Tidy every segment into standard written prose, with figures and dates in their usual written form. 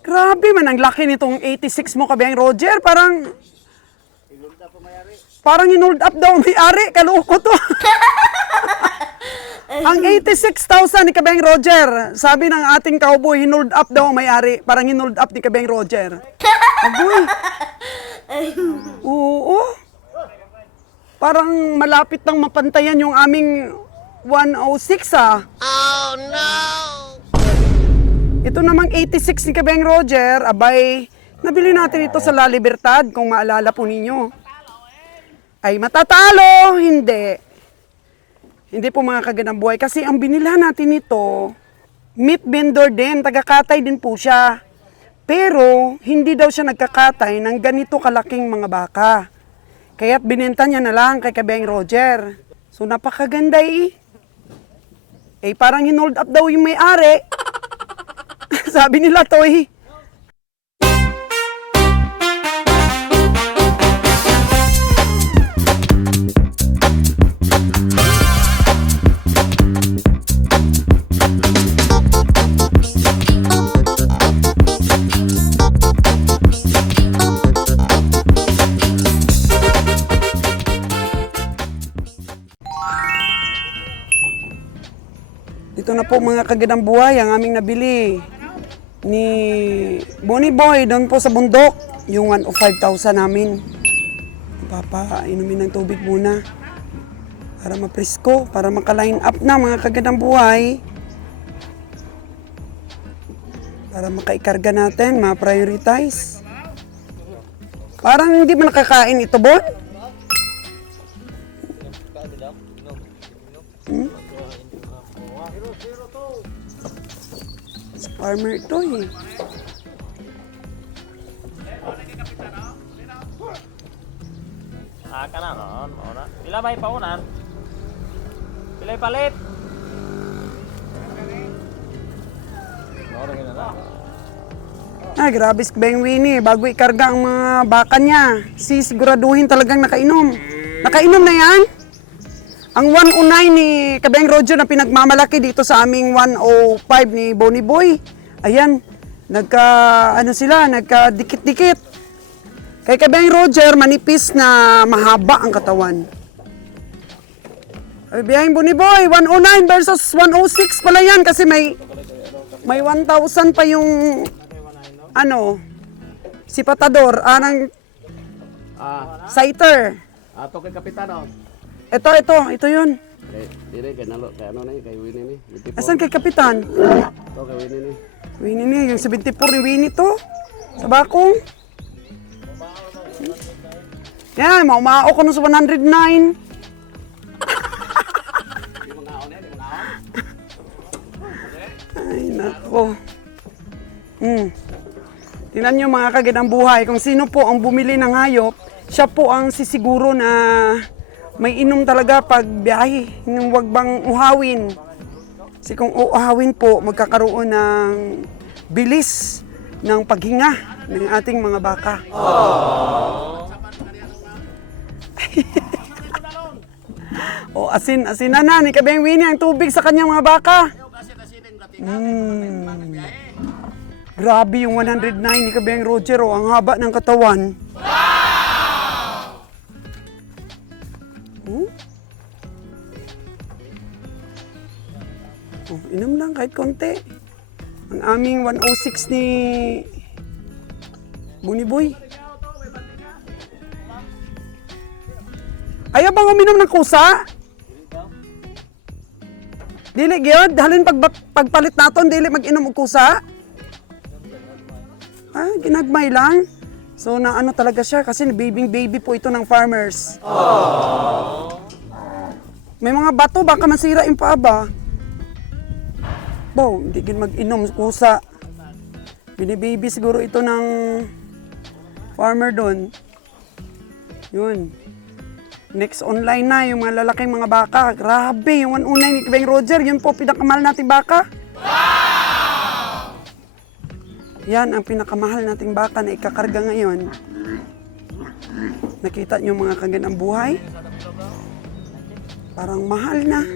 Grabe man, ang laki nitong 86 mo, Kabeng Roger. Parang hinold up daw ang may-ari. Kaloko to. Ang 86,000 ni Kabeng Roger. Sabi ng ating cowboy, hinold up daw ang may-ari. Parang hinold up ni Kabeng Roger. Agoy. Oo. Parang malapit nang mapantayan yung aming 106 ah. Oh no! Ito namang 86 ni Kabeng Roger, abay, nabili natin ito sa La Libertad, kung maalala po ninyo. Ay matatalo, hindi. Hindi po mga kagandang buhay, kasi ang binila natin ito, meat vendor din, taga-katay din po siya. Pero, hindi daw siya nagkakatay ng ganito kalaking mga baka. Kaya't binenta niya na lang kay Kabeng Roger. So napakaganda eh. Eh parang hinold up daw yung may-ari. Sabi nila, Toy. Ito na po mga kagandang buhay ang aming nabili ni Bonnie Boy doon po sa bundok, yung 105,000 namin. Papa, inumin ng tubig muna para mapresko, para maka-line up na mga kagandang buhay. Para makaikarga natin, ma-prioritize. Parang hindi mo nakakain ito, Bon? Farmer ito eh. Ka na noon, mauna. Pila ba ipaunan? Pila ipalit? Ay, grabe si Kabeng Winnie. Bago ikarga ang mga baka niya, siguraduhin talagang nakainom. Nakainom na yan? Ang 109 ni Kabeng Roger na pinagmamalaki dito sa aming 105 ni Bonnie Boy. Ayan, nagka-dikit-dikit. Kay Kabeng Roger, manipis na mahaba ang katawan. Ay, biyahing Bonnie Boy, 109 versus 106 pala yan kasi may 1,000 pa yung si Patador, Saiter. Ato kay Kapitano. Ito yun. Dire kay nalo kay ano na kay Winnie ni. Asan kay Kapitan? Ito kay Winnie ni. Winnie ni, yung 74 ni Winnie to. Sa bakong. Yan, maumao ko nun sa 109. Ay, nako. Tingnan nyo mga kagandang buhay, kung sino po ang bumili ng hayop, siya po ang sisiguro na may inom talaga pag biyahe, wag bang uhawin. Kasi kung uhawin po, magkakaroon ng bilis ng paghinga ng ating mga baka. O asin na ni Kabeng Winnie ang tubig sa kanyang mga baka. Grabe yung 109 ni Kabeng Roger, ang haba ng katawan. Inom lang kahit konti. Ang aming 106 ni Bonnie Boy. Ayaw bang uminom ng kusa? Dili gyud, halin pagpalit naton dili mag-inom og kusa. Ginagmay lang. So na talaga siya kasi baby po ito ng farmers. Aww. May mga bato baka masira yung paa ba? Bo, hindi gin mag-inom kusa. Binibaby siguro ito ng farmer doon. Yun. Next online na yung mga lalaking mga baka. Grabe, yung 109 ni Kabeng Roger, yun po pinakamahal nating baka. Wow! Yan ang pinakamahal nating baka na ikakarga ngayon. Nakita nyo mga kagandang buhay? Parang mahal na.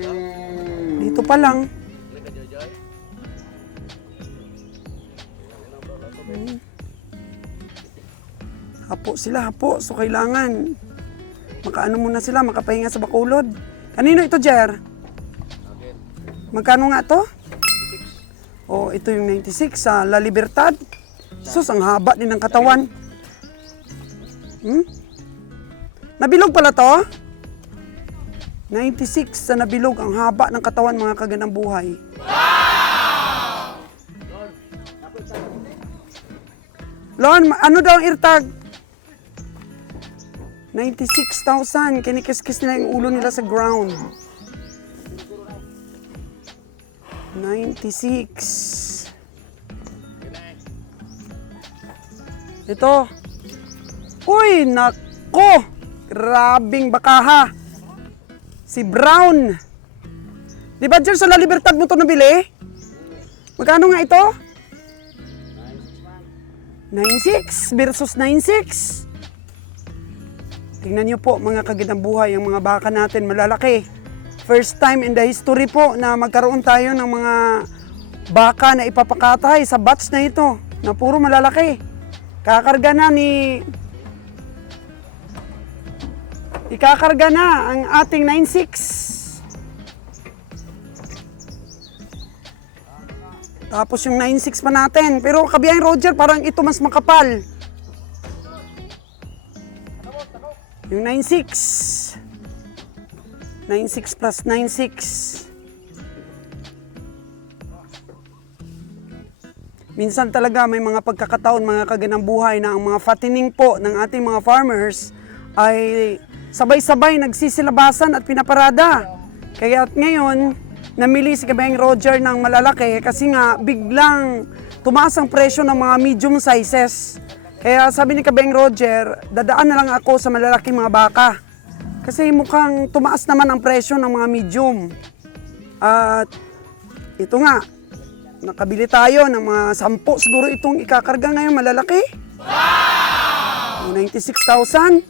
Dito pa lang. Hapo sila, hapo. So, kailangan makaano muna sila, makapahinga sa Bacolod. Kanino ito, Jer? Magkano nga to? Oh, ito yung 96 sa La Libertad. Sus, ang haba din ng katawan. Nabilog pala to? 96 sa nabilog, ang haba ng katawan, mga kaganang buhay. Lon, ano daw ang irtag? 96,000. Kinikis-kis nila yung ulo nila sa ground. 96. Ito. Uy, nako! Grabing bakaha. Si Brown. Di ba dyan sa La Libertad mo ito nabili? Magkano nga ito? 9.6 versus 9.6. Tingnan nyo po mga kagandang buhay, ang mga baka natin malalaki. First time in the history po na magkaroon tayo ng mga baka na ipapakatay sa batch na ito na puro malalaki. Ikakarga na ang ating 9.6. Tapos yung 9.6 pa natin. Pero kabiyang Roger, parang ito mas makapal. Yung 9.6. 9.6 plus 9.6. Minsan talaga may mga pagkakataon, mga kaganang buhay na ang mga fattening po ng ating mga farmers ay sabay-sabay nagsisilabasan at pinaparada. Kaya at ngayon, namili si Kabayang Roger ng malalaki kasi nga biglang tumaas ang presyo ng mga medium sizes. Kaya sabi ni Kabayang Roger, dadaan na lang ako sa malalaking mga baka. Kasi mukhang tumaas naman ang presyo ng mga medium. At ito nga, nakabili tayo ng mga 10 siguro itong ikakarga ngayon malalaki. Wow! 96,000.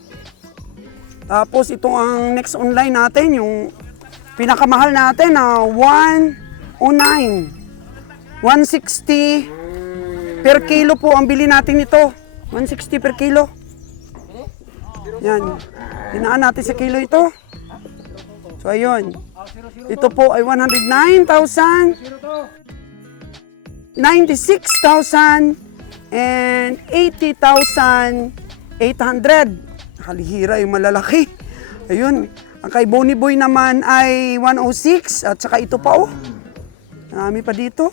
Tapos ito ang next online natin, yung pinakamahal natin na 109. 160 per kilo po ang bili natin nito. 160 per kilo. Yan. Dinaan natin sa kilo ito. So ayun. Ito po ay 109,000. 96,000 and 80,800. Nakalihira yung malalaki. Ayun. Ang kay Bonnie Boy naman ay 106 at saka ito pa oh. Marami pa dito.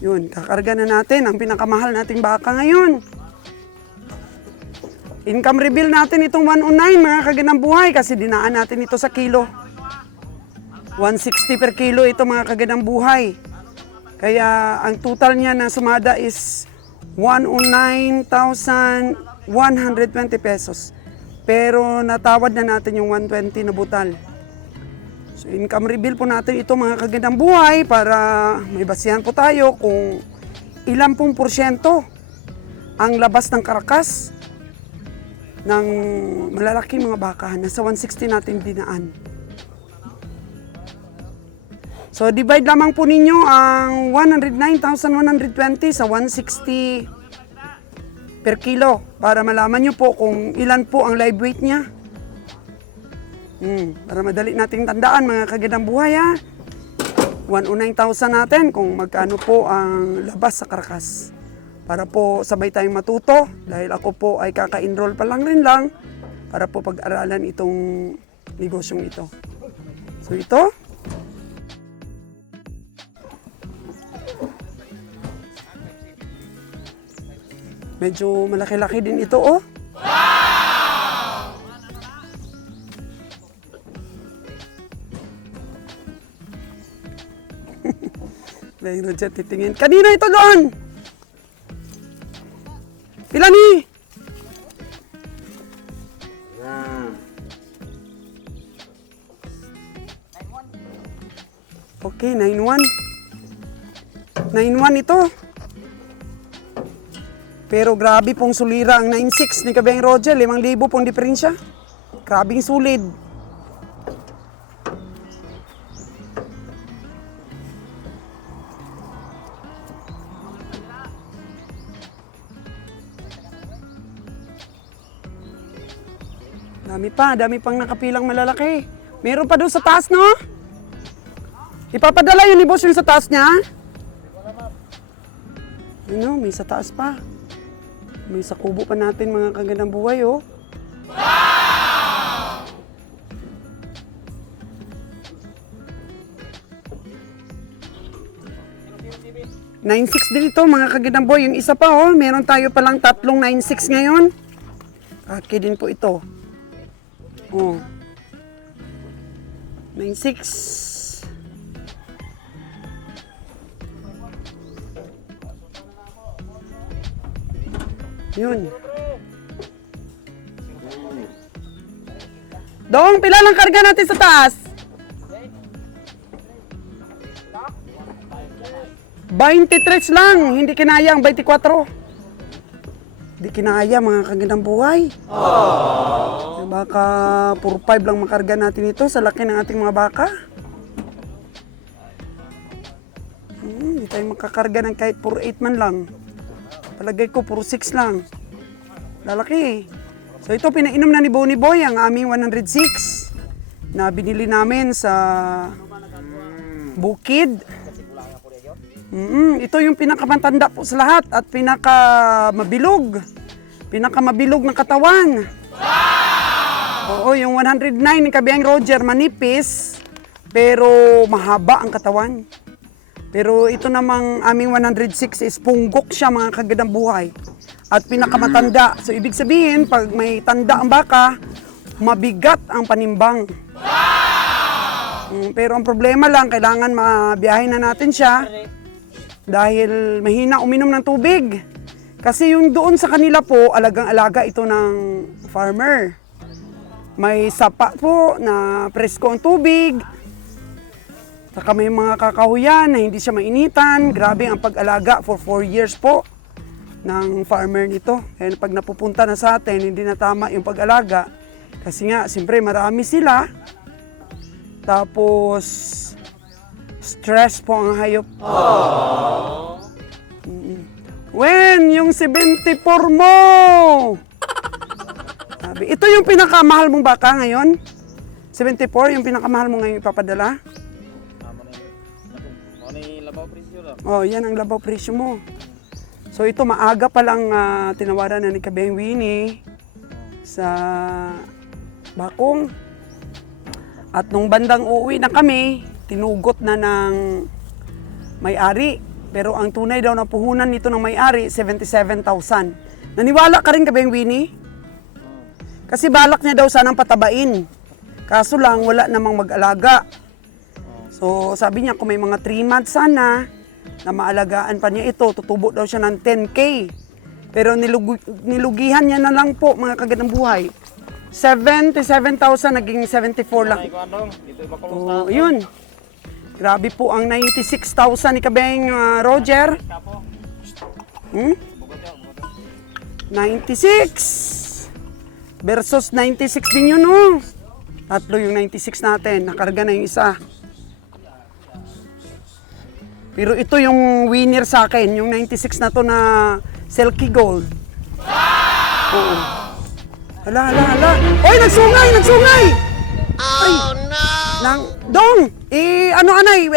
Yun, kakarga na natin ang pinakamahal nating baka ngayon. Income reveal natin itong 109 mga kaganang buhay kasi dinaan natin ito sa kilo. 160 per kilo ito mga kaganang buhay. Kaya ang total niya na sumada is 109,120 pesos. Pero natawad na natin yung 120 na butal. So income reveal po natin ito mga kagandang buhay para may basihan po tayo kung ilan pong porsyento ang labas ng karakas ng malalaking mga baka. Nasa 160 natin dinaan. So divide lamang po ninyo ang 109,120 sa 160 per kilo para malaman nyo po kung ilan po ang live weight niya. Para madali nating tandaan mga kagandang buhay ha. 109,000 natin kung magkano po ang labas sa karakas. Para po sabay tayong matuto dahil ako po ay kaka-enroll pa lang rin lang para po pag-aralan itong negosyong ito. So ito. Medyo malaki-laki din ito oh. Wow! May Roger titingin. Kanino ito doon? Ilan ni? Okay, 9-1. 9-1 ito. Pero grabe pong sulira ang 9.6 ni Kabayang Roger. 5,000 pong diferensya. Grabing sulid. Dami pang nakapilang malalaki. Meron pa doon sa taas, no? Ipapadala yun ni boss yung sa taas niya? Ano, may sa taas pa. May sa kubo pa natin mga kagandang buhay, oh. Wow! 9.6 din ito mga kagandang buhay. Yung isa pa, oh. Meron tayo palang tatlong 9.6 ngayon. Kaki din po ito. Oh. 9.6. Yun. Dong, pila lang karga natin sa taas? 23 lang, hindi kinaya ang 24. Hindi kinaya mga kagandang buhay. Baka 4-5 lang makarga natin ito sa laki ng ating mga baka. Hindi tayo makakarga ng kahit 4-8 man lang. Palagay ko 4-6 lang. Lalaki. So ito pinainom na ni Bonnie Boy ang aming 106 na binili namin sa Bukid. Ito yung pinakamatanda po sa lahat at pinakamabilog. Pinakamabilog ng katawan. Oo, yung 109 ni Kabiang Roger, manipis, pero mahaba ang katawan. Pero ito namang aming 106 is punggok siya mga kagandang buhay. At pinakamatanda. So ibig sabihin, pag may tanda ang baka, mabigat ang panimbang. Pero ang problema lang, kailangan mabiyahin na natin siya dahil mahina uminom ng tubig. Kasi yung doon sa kanila po, alagang-alaga ito ng farmer. May sapa po na presko ang tubig. Saka may mga kakahuyan na hindi siya mainitan. Grabe ang pag-alaga for 4 years po ng farmer nito. Kaya pag napupunta na sa atin, hindi na tama yung pag-alaga. Kasi nga, siyempre marami sila. Tapos, stress po ang hayop. When? Yung 74 mo! Sabi, ito yung pinakamahal mong baka ngayon? 74, yung pinakamahal mo ngayon ipapadala? Oh, yan ang labaw presyo mo. So ito maaga pa lang tinawaran na ni Kabeng Winnie sa Bakong. At nung bandang uuwi na kami, tinugot na ng may-ari. Pero ang tunay daw na puhunan nito ng may-ari, 77,000. Naniwala ka rin, Kabeng Winnie? Kasi balak niya daw sanang patabain. Kaso lang, wala namang mag-alaga. So sabi niya, kung may mga 3 months sana, na maalagaan pa niya ito, tutubo daw siya ng 10K. Pero nilugihan niya na lang po, mga kagandang buhay. 77,000 naging 74 lang. Oh, yun. Grabe po ang 96,000 ni Kabeng Roger. 96 versus 96 din yun, oh. Tatlo yung 96 natin. Nakarga na yung isa. Pero ito yung winner sa akin, yung 96 na to na Silky Gold. Oo. Hala. Oy, nagsungay! Oh no! Dong! Anay?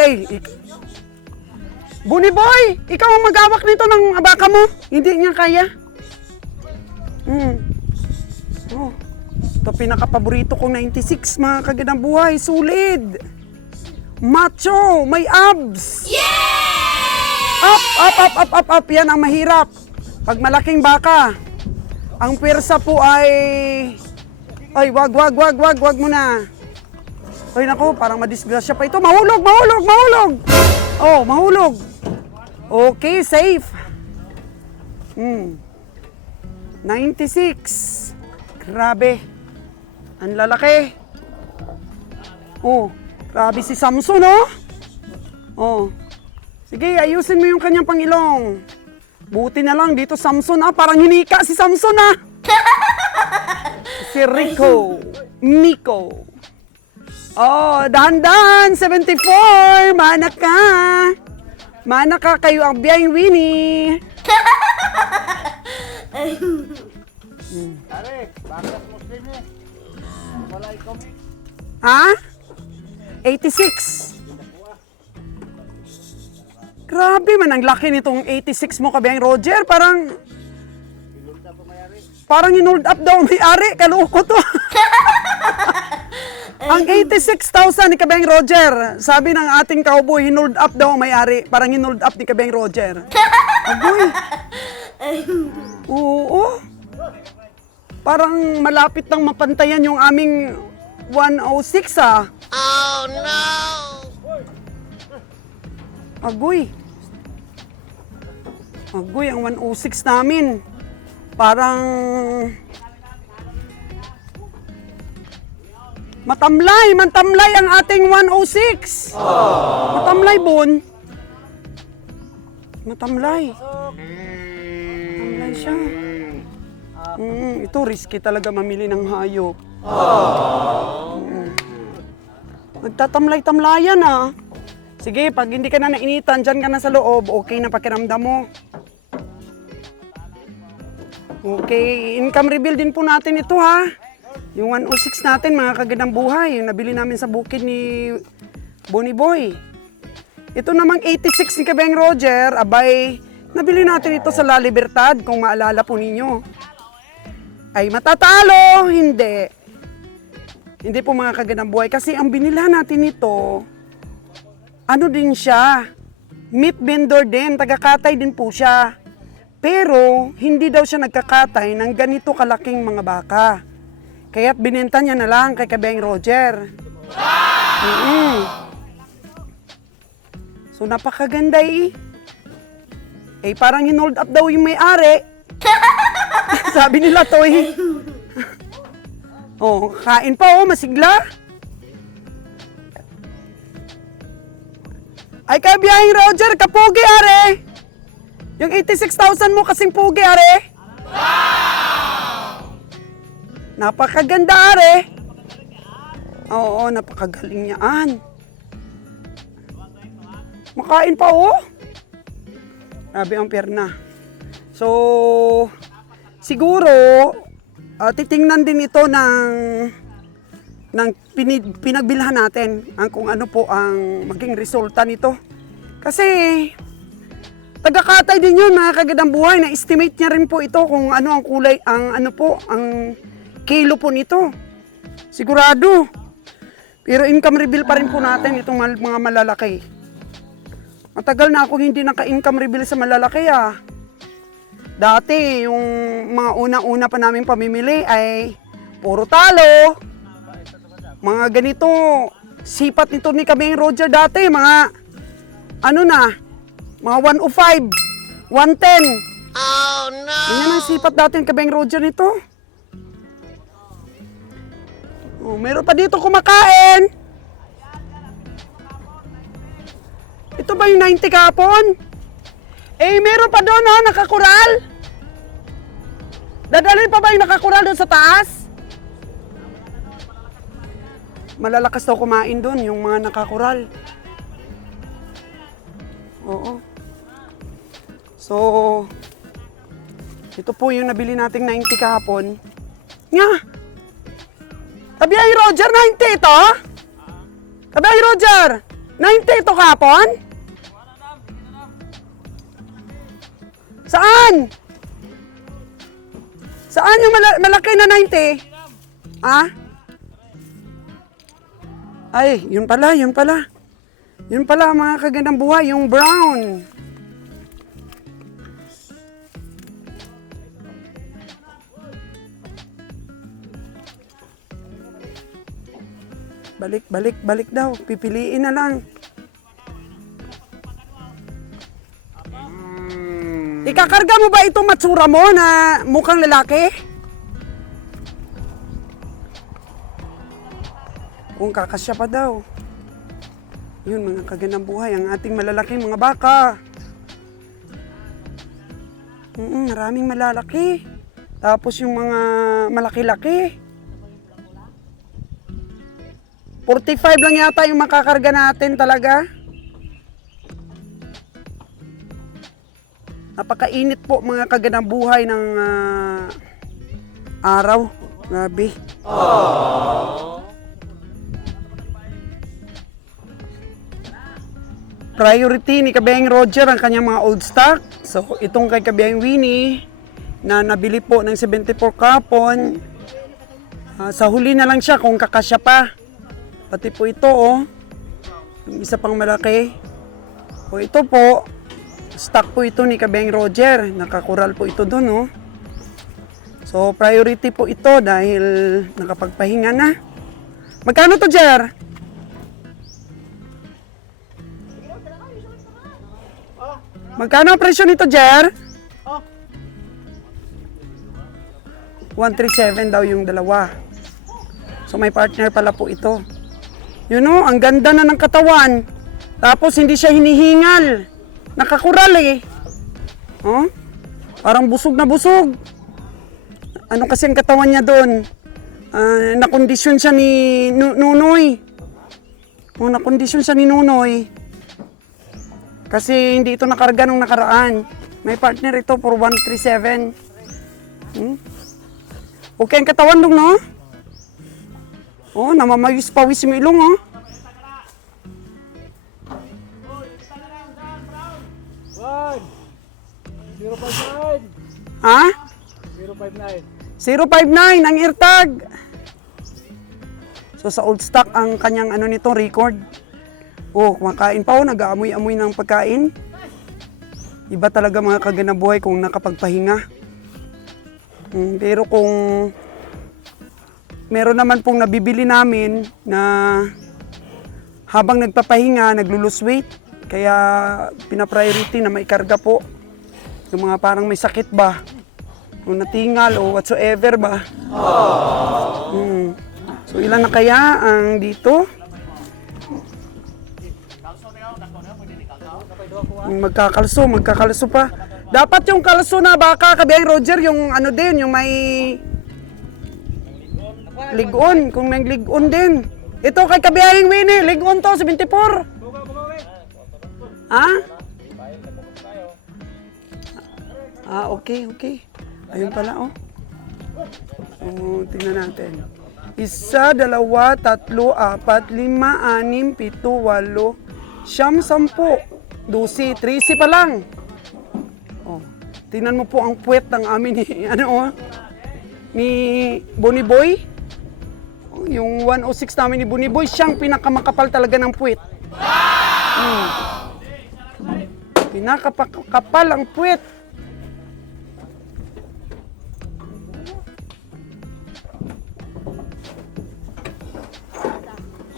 Bonnie Boy, ikaw ang mag-awak nito ng baka mo. Hindi niya kaya. Oh. Ito pinaka-paborito kong 96, mga kagandang buhay. Solid! Macho! May abs! Up! Yan ang mahirap. Pag malaking baka, ang pwersa po ay... Ay, wag mo na. Ay, naku, parang madisgrasya pa ito. Mahulog! Oh, mahulog. Okay, safe. 96. Grabe. Ang lalaki. Oh, grabe si Samson, oh. Oh. Sige, ayusin mo yung kanyang pangilong. Buti na lang dito, Samson, parang hinika si Samson, Si Miko. Oh, dahan-dahan, 74, mana ka kayo ang biyayang Winnie. Ha? 86. Grabe man, ang laki nitong 86 mo, Kabeng Roger. Parang inold up daw may-ari. Kaloko to. Ang 86,000 ni Kabeng Roger. Sabi ng ating cowboy, hinold up daw ang may-ari. Parang hinold up ni Kabeng Roger. Agoy. Oo. Parang malapit nang mapantayan yung aming 106 ah. Oh no! Agoy. Agoy, ang 106 namin. Parang matamlay ang ating 106. Matamlay, Bon. Matamlay siya. Ito, risky talaga mamili ng hayop. Nagtatamlay-tamlayan ah. Sige, pag hindi ka na nainitan, dyan ka na sa loob, okay na pakiramdam mo. Okay, income reveal din po natin ito ha. Yung 106 natin, mga kagandang buhay, yung nabili namin sa bukid ni Bonnie Boy. Ito namang 86 ni Kabeng Roger, abay, nabili natin ito sa La Libertad, kung maalala po ninyo. Ay matatalo, hindi. Hindi po mga kagandang buhay, kasi ang binila natin ito, ano din siya, meat vendor din, taga-katay din po siya. Pero, hindi daw siya nagkakatay ng ganito kalaking mga baka. Kaya't binenta niya na lang kay Kabeng Roger. So, napakaganda eh. Eh, parang hinold up daw yung may-ari. Sabi nila to eh. Oh, kain pa oh, masigla. Ay, kabiyahing Roger, kapugi are. Yung 86,000 mo kasing pugi are. Wow! Napakaganda are. Oo, napakagaling niyaan. Makain pa oh. Grabe ang perna. So, siguro, titingnan din ito ng pinagbilhan natin ang kung ano po ang maging resulta nito. Kasi, taga-katay din yun, mga kagandang buhay. Na-estimate niya rin po ito kung ano ang kulay, ang kilo po nito. Sigurado. Pero income reveal pa rin po natin itong mga malalaki. Matagal na ako hindi naka-income reveal sa malalaki ah. Dati, yung mga unang-una pa namin pamimili ay puro talo. Mga ganito, sipat nito ni Kabeng Roger dati, mga mga 105, 110. Oh no! Yan ang sipat dati ni Kabeng Roger nito. Oh, meron pa dito kumakain. Ito ba yung 90 kahapon? Eh, meron pa doon, oh, nakakural. Dadalhin pa ba yung nakakural doon sa taas? Malalakas daw kumain doon, yung mga nakakural. Oo. So, ito po yung nabili nating 90 kahapon. Nga! Sabi ay Roger, 90 ito? Sabi ay Roger, 90 ito kahapon? Saan? Saan yung malaki na 90? Ha? Ay, yun pala. Yun pala mga kagandang buhay, yung brown. Balik daw. Pipiliin na lang. Ikakarga mo ba itong matsura mo na mukhang lalaki? Kung kakasya pa daw. Yun mga kagandang buhay, ang ating malalaking mga baka. Maraming malalaki. Tapos yung mga malaki-laki. 45 lang yata yung makakarga natin talaga. Napakainit po mga kagandang buhay ng araw. Grabe. Priority ni Kabiyahing Roger ang kanyang mga old stock. So, itong kay Kabiyahing Winnie na nabili po ng 74 kapon. Sa huli na lang siya kung kakasya pa. Pati po ito, oh. Yung isa pang malaki. O ito po, stock po ito ni Kabiyahing Roger. Nakakural po ito dun, oh. So, priority po ito dahil nakapagpahinga na. Magkano to, Jer? Magkano ang presyo nito, Jer? 137 daw yung dalawa. So, may partner pala po ito. You know, ang ganda na ng katawan. Tapos, hindi siya hinihingal. Nakakural eh. Oh? Parang busog na busog. Ano kasi ang katawan niya doon? Nakondisyon siya ni Nunoy. Oh, nakondisyon siya ni Nunoy. Kasi hindi ito nakarga nung nakaraan. May partner ito for 137. Okay ang katawan dong, no? Oh, namamayus-pawis yung ilong, oh. Ha? 059 ang eartag. So sa old stock ang kanyang ano nito record. Oh, kumakain pa, oh, nag-aamoy-amoy ng pagkain. Iba talaga mga kaganabuhay kung nakapagpahinga. Pero kung meron naman pong nabibili namin na habang nagpapahinga, naglo-lose weight, kaya pina-priority na may karga po. Yung mga parang may sakit ba, o natingal o whatsoever ba. So ilan na kaya ang dito? Magkakalso pa. Dapat yung kalso na baka, Kabiyahing Roger, yung ano din, yung may ligon, kung may ligon din. Ito kay Kabiyahing Winnie, ligon to, 74. Ha? Okay. Ayun pala, oh. Tingnan natin. 1, 2, 3, 4, 5, 6, 7, 8, 9, 10, 12, 13 pa lang. Oh, tingnan mo po ang puwet ng amin ni ni Bonnie Boy. Yung 106 namin ni Bonnie Boy, siyang pinakamakapal talaga ng puwet. Pinakapal ang puwet.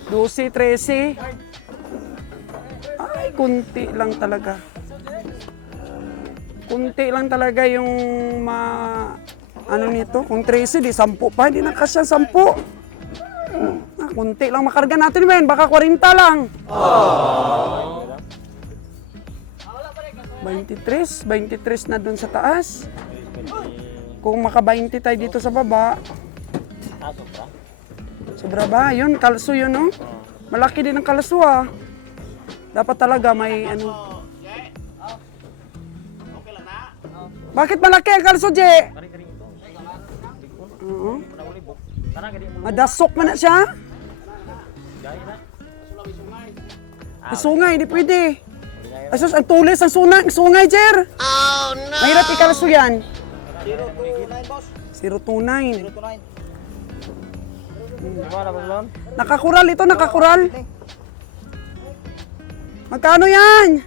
Dosi, 13. Ay, kunti lang talaga. Kunti lang talaga yung ano nito. Kung 13, di 10 pa. Hindi na kasya 10. Kunti lang makarga natin, men. Baka 40 lang. 23 na dun sa taas. Kung maka 20 tayo dito sa baba. Sobra ba? Yun, kalso yun, no? Malaki din ang kalso, ah. Dapat talaga may ano. Bakit malaki ang kalso, Je? Oo. Madasok man na siya. Sungay, hindi pwede. Asus, ang tulis, ang sungay, Jer. Oh, no! Mahirap ikalso yan. 029, boss. 029. Nakakural ito, nakakural. Magkano yan?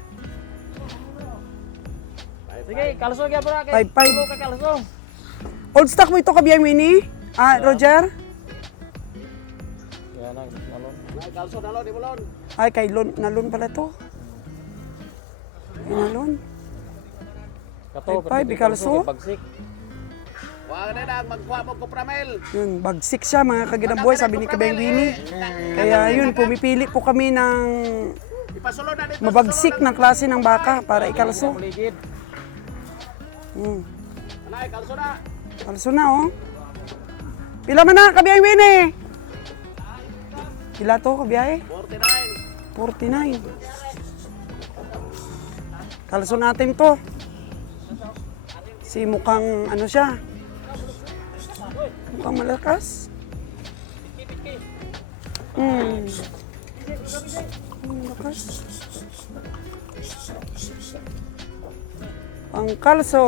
Sige, kalso kaya pala. 5-5. Old stock mo ito, Kabiyahing Winnie? Roger? Kalso na lo, di mo lon. Ay, kay Nalon pala to. Kay Nalon. 5-5, ikalso. Wag na lang, magkuha mo ko pramel. Yun, bagsik siya mga kaginabuhay, sabi ni Kabiyahing Winnie. Kaya yun, pumipili po kami ng mabagsik na klase ng baka para ikalso. Kalso na. Kalso na, oh. Pila man na, Kabiyahing Winnie? Pila to, Kabiyahe? 49. Kalso natin to. Si mukhang ano siya. Mukhang malakas. Malakas. Pangkalso.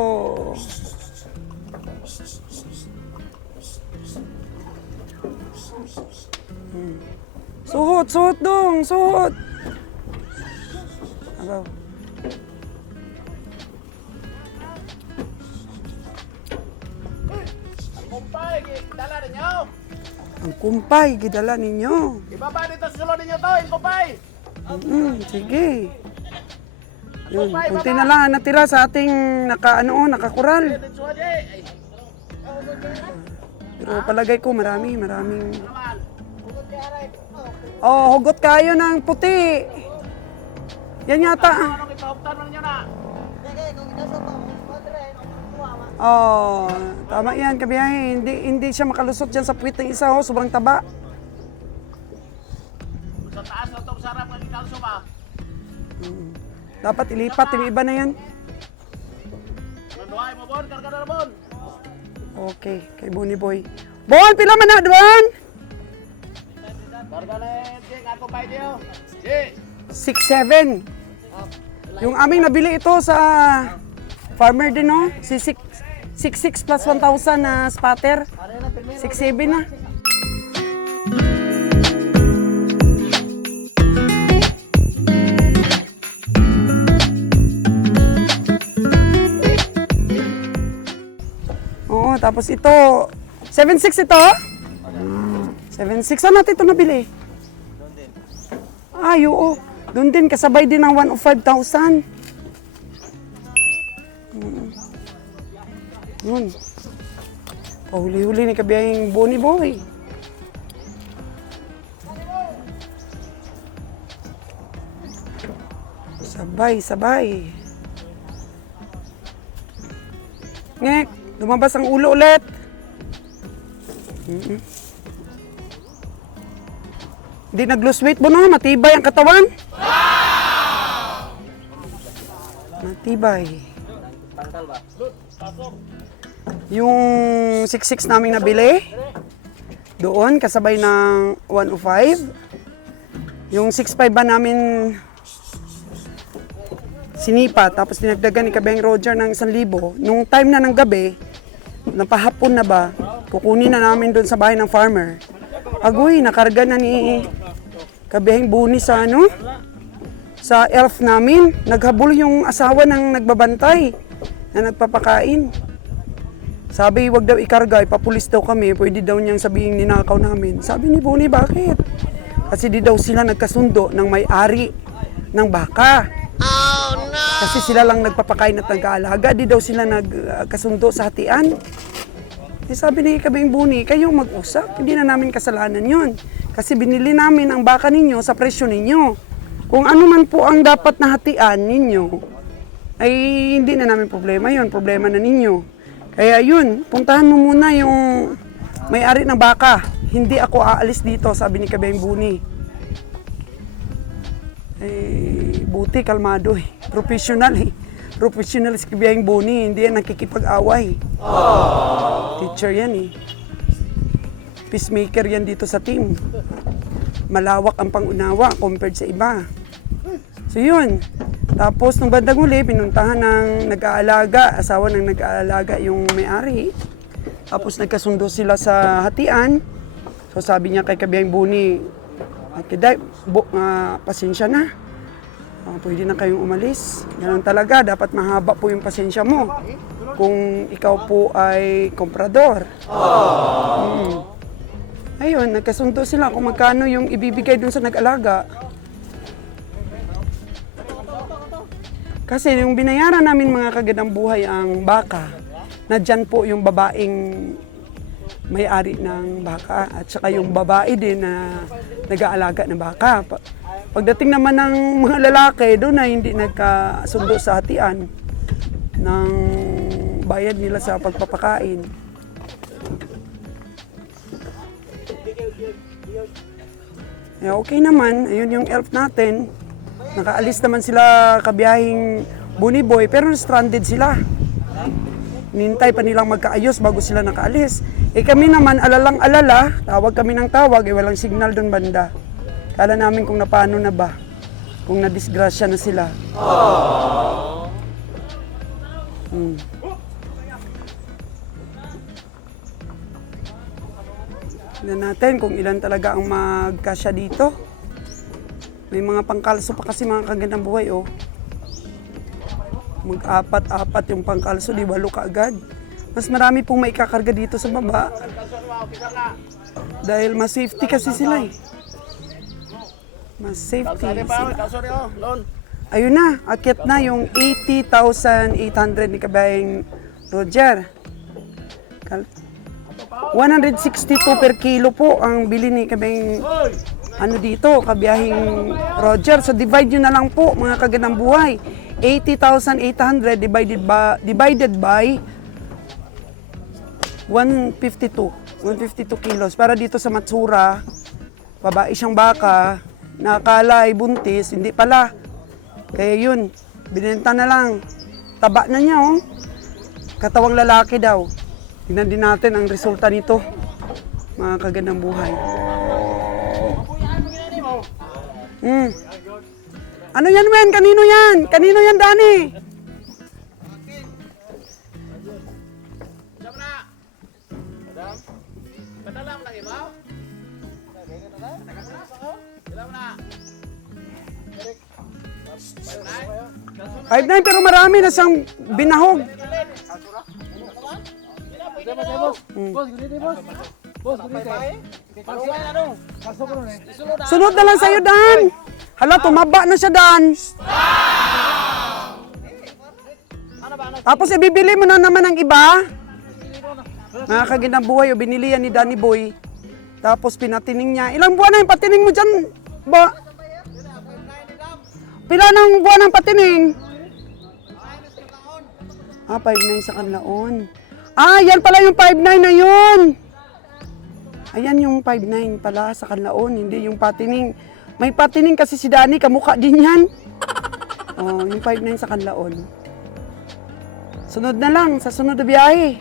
Suhot, suhot dong, suhot. Abaw. Kumpay, dala ninyo. Ang kumpay, gidala ninyo. Ibaba dito sa sulod ninyo to, yung kumpay. Sige. Yun, kunti na lang ang natira sa ating nakakural. Dito ay. Pero palagay ko maraming. Oh, hugot kayo ng puti. Yan yata. Anong ipahuktan mo ninyo na? Oh, tama yan, kabiyahe. Hindi siya makalusot dyan sa puwit ng isa, oh. Sobrang taba. Sa taas na itong sarap ng kalso ba? Dapat ilipat yung iba na yan. Nanduhay mo, Bon. Karga na, Bon. Okay, kay Bunny Boy. Bon, pila man na, Bon? Karga na, Jing. Ako pa niyo. Jing. 6-7. Yung aming nabili ito sa farmer din, no? Si 6-6 plus 1,000 na spatter. 6-7 na. Oo, tapos ito, 7-6 ito. 7-6, saan natin ito nabili? Ay, oo. Doon din, kasabay din ng 105,000. Yun. Pahuli-huli ni kabiyahing Bunny Boy. Sabay. Ngek, lumabas ang ulo ulit. Hindi nag-lose weight mo, no? Matibay ang katawan. Matibay. Yung 6-6 namin nabili, doon kasabay ng 105. Yung 6-5 ba namin sinipa, tapos dinagdagan ni Kabeng Roger ng 1,000. Nung time na ng gabi, napahapon na ba, kukunin na namin doon sa bahay ng farmer. Agoy, nakarga na ni Kabeng Bunny sa sa elf namin. Naghabol yung asawa ng nagbabantay na nagpapakain. Sabi, wag daw ikarga, ipapulis daw kami, pwede daw niyang sabihin ninakaw namin. Sabi ni Bunny, bakit? Kasi di daw sila nagkasundo ng may-ari ng baka. Oh, no! Kasi sila lang nagpapakain at nag-aalaga, di daw sila nagkasundo sa hatian. Eh, sabi ni Kabeng Bunny, kayong mag-usap, hindi na namin kasalanan yon. Kasi binili namin ang baka ninyo sa presyo ninyo. Kung ano man po ang dapat na hatian ninyo, ay hindi na namin problema yon, problema na ninyo. Kaya yun, puntahan mo muna yung may-ari ng baka. Hindi ako aalis dito, sabi ni Kabeng Bunny. Eh, buti, kalmado eh. Professional eh. Professional si Kabeng Bunny, hindi yan nakikipag-away. Teacher yan eh. Peacemaker yan dito sa team. Malawak ang pangunawa compared sa iba. So yun. Tapos nung bandang huli, pinuntahan ng nag-aalaga, asawa ng nag-aalaga yung may-ari. Tapos nagkasundo sila sa hatian. So sabi niya kay Kabeng Bunny, Kiday, pasensya na. Pwede na kayong umalis. Ganun talaga, dapat mahaba po yung pasensya mo. Kung ikaw po ay komprador. Ayun, nagkasundo sila kung magkano yung ibibigay dun sa nag-alaga. Kasi yung binayaran namin mga kagandang buhay ang baka, na dyan po yung babaeng may-ari ng baka at saka yung babae din na nag-aalaga ng baka. Pagdating naman ng mga lalaki, doon na hindi nagkasundo sa hatian ng bayad nila sa pagpapakain. Eh, okay naman, ayun yung elf natin. Nakaalis naman sila kabiyahing Bunny Boy, pero stranded sila. Nintay pa nilang magkaayos bago sila nakaalis. Eh kami naman, alalang-alala, tawag kami ng tawag, eh walang signal doon banda. Kala namin kung napano na ba, kung nadisgrasya na sila. Tignan natin kung ilan talaga ang magkasya dito. May mga pangkalso pa kasi mga kagandang buhay, oh. Mag-apat-apat yung pangkalso, di walo kaagad. Mas marami pong maikakarga dito sa baba. Dahil mas safety kasi sila, eh. Mas safety sila. Ayun na, akit na yung 80,800 ni Kabayang Roger. 162 per kilo po ang bili ni Kabayang dito, kabiyahing Roger. So divide nyo na lang po mga kagandang buhay. 80,800 divided by 152 kilos. Para dito sa Matsura, babae siyang baka, nakakala ay buntis, hindi pala. Kaya yun, binenta na lang. Taba na niya, oh. Katawang lalaki daw. Tingnan din natin ang resulta nito, mga kagandang buhay. Ano yan, men? Kanino yan? Kanino yan, Dani? Five nine, pero marami na siyang binahog. Sunod na lang sa'yo, Dan. Hala, tumaba na siya, Dan. Tapos ibibili mo na naman ang iba. Mga kagandang buhay, o binili yan ni Danny Boy. Tapos pinatining niya. Ilang buwan na yung patining mo dyan? Ba? Pila ng buwan ng patining? 5'9" sa kanlaon. Yan pala yung 5'9" na yun. Ayan yung 5'9" pala sa kanlaon, hindi yung patining. May patining kasi si Danny, kamukha din yan. Yung 5'9" sa kanlaon. Sunod na lang, sa sunod na biyahe.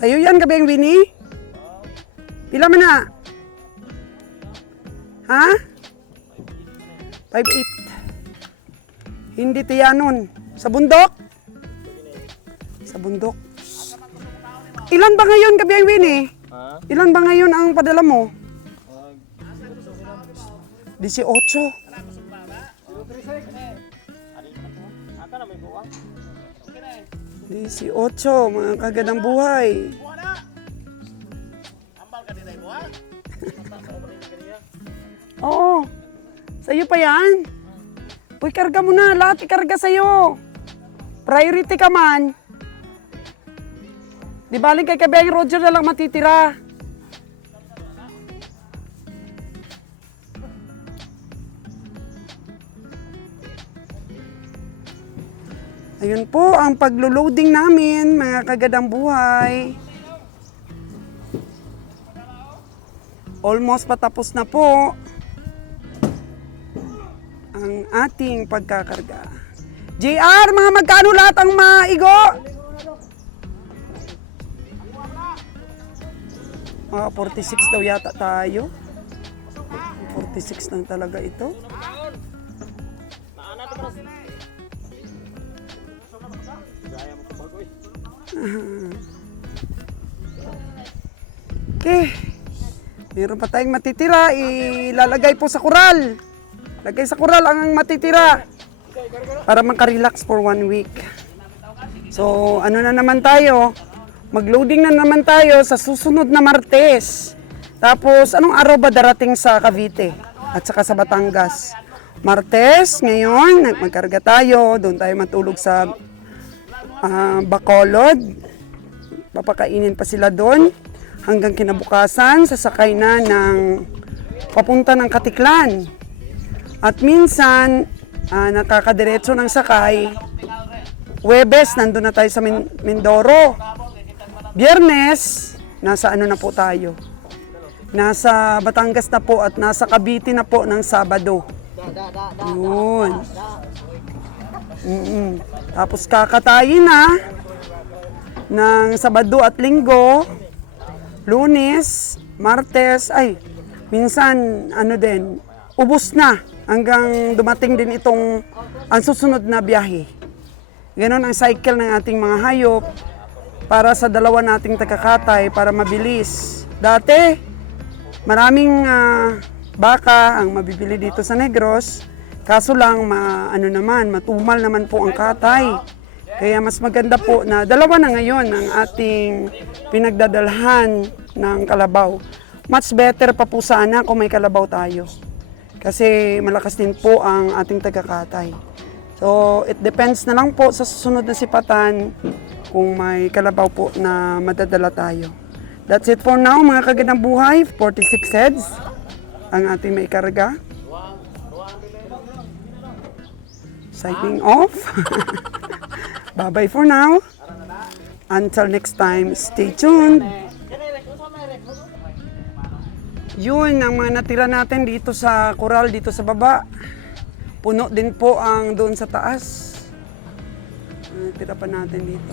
Sa'yo yan, Kabayang Winnie? Pila man na? Ha? 5'8". Hindi tiyanon. Sa bundok? Sa bundok. Ilan ba ngayon, Kabayang Winnie? Ilan ba ngayon ang padala mo? 18. 18, mga kagandang buhay. Oo. Sa'yo pa yan. Uy, karga mo na. Lahat ikarga sa'yo. Priority ka man. Di baling kay Kabayang Roger na lang matitira. Ayun po ang paglo-loading namin, mga kagandang buhay. Almost patapos na po ang ating pagkakarga. JR, mga magkano lahat ang maigo? 46 daw yata tayo. 46 lang talaga ito. Okay. Meron pa tayong matitira. Ilalagay po sa kural. Lagay sa kural ang matitira. Para makarelax for 1 week. So, ano na naman tayo? Mag-loading na naman tayo sa susunod na Martes. Tapos, anong araw ba darating sa Cavite? At saka sa Batangas? Martes, ngayon, magkarga tayo. Doon tayo matulog sa Bacolod. Papakainin pa sila doon. Hanggang kinabukasan, sasakay na ng papunta ng Katiklan. At minsan, nakakadiretso ng sakay. Huwebes, nandun na tayo sa Mindoro. Biyernes, nasa ano na po tayo. Nasa Batangas na po at nasa Cavite na po ng Sabado. Yun. Tapos kakatayin na ng Sabado at Linggo, Lunes, Martes, minsan ubos na hanggang dumating din itong ang susunod na biyahe. Ganon ang cycle ng ating mga hayop para sa dalawa nating tagakatay para mabilis. Dati, maraming baka ang mabibili dito sa Negros, kaso lang matumal naman po ang katay. Kaya mas maganda po na dalawa na ngayon ang ating pinagdadalhan ng kalabaw. Much better pa po sana kung may kalabaw tayo. Kasi malakas din po ang ating tagakatay. So, it depends na lang po sa susunod na sipatan kung may kalabaw po na madadala tayo. That's it for now, mga kagandang buhay. 46 heads ang ating may karga. Signing off. Bye-bye for now. Until next time, stay tuned. Yun ang mga natira natin dito sa koral, dito sa baba. Puno din po ang doon sa taas. Natira pa natin dito.